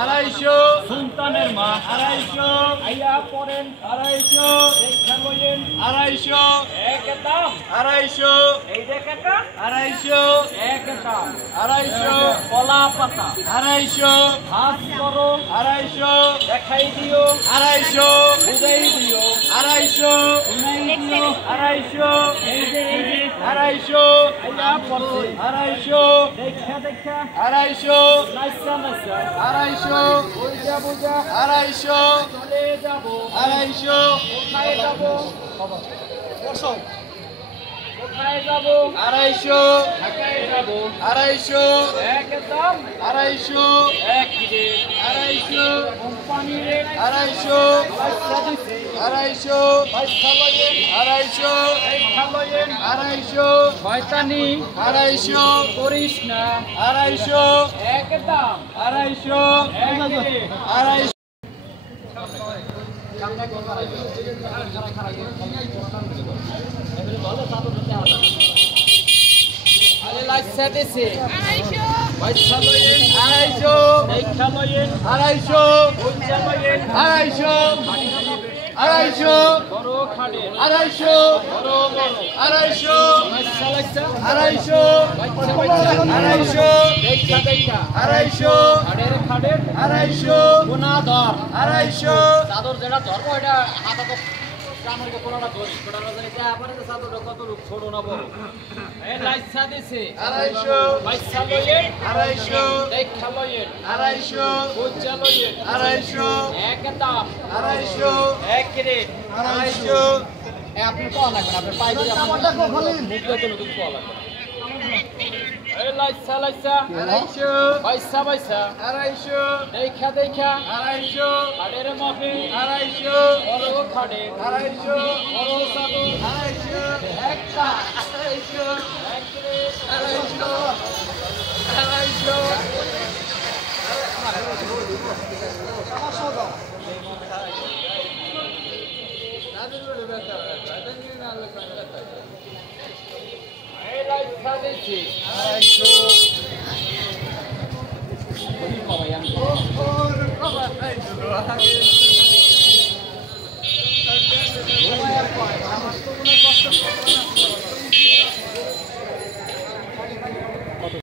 আড়াইশো সুলতানের মা আড়াইশো আইয়া পড়েন আড়াইশো দেখা লইেন আড়াইশো এক দাম আড়াইশো এই দেখা আড়াইশো এক দাম আড়াইশো কলা পাতা আড়াইশো হাত করো আড়াইশো দেখাই দিও আড়াইশো বুঝাই দিও আড়াইশো শুনাই দিও আড়াইশো এই যে আড়াইশো আইয়া পড়ছে আড়াইশো দেখা আড়াইশো নাইসা নাইসা আড়াইশো বুঝা বুঝা আড়াইশো চলে যাব আড়াইশো কোথায় যাব কোথায় যাব আড়াইশো ঢাকায় যাব আড়াইশো একদম আড়াইশো এক রেট আড়াইশো কোম্পানি রেট আড়াইশো পয়সা দিছি আড়াইশো পয়সা লইেন আড়াইশো পয়সা লইেন আড়াইশো শয়তানি আড়াইশো করিস না আড়াইশো একদম আড়াইশো এক রেট আড়াইশো আরে লাইসা দিছি আড়াইশো পয়সা লইেন আড়াইশো দেখা লইেন আড়াইশো পয়সা লইেন আড়াইশো আড়াইশো বড় খাড়ে আড়াইশো বড় বড় আড়াইশো পয়সা লাইসা আড়াইশো পয়সা আড়াইশো দেখা আড়াইশো খাড়ের আড়াইশো কোনা ধর আড়াইশো চাদর যেটা ধরবো এটা হাতা তো কামড়কে কোনাটা ধরি কোনাটা ধরে যা পারে তো চাদরটা কত লোক ছোট না বড় এই লাইসা দিছে আড়াইশো পয়সা লইয়েন আড়াইশো দেখা লইয়েন আড়াইশো পয়সা লইয়েন আড়াইশো এক দাম আড়াইশো এক রেট আড়াইশো আপনি পাওয়া লাগবে না আপনার পাইকারি মুখটা তো নতুন পাওয়া লাগবে এই লাইসা লাইসা আড়াইশো পয়সা পয়সা আড়াইশো দেখা আড়াইশো খাড়ের মাফি আড়াইশো বড় খাড়ে আড়াইশো বড় চাদর আড়াইশো একটা আড়াইশো এক রেট আড়াইশো আড়াইশো এই লাইসা দিছি আড়াইশো কই পাওয়া আমি ও কবা আড়াইশো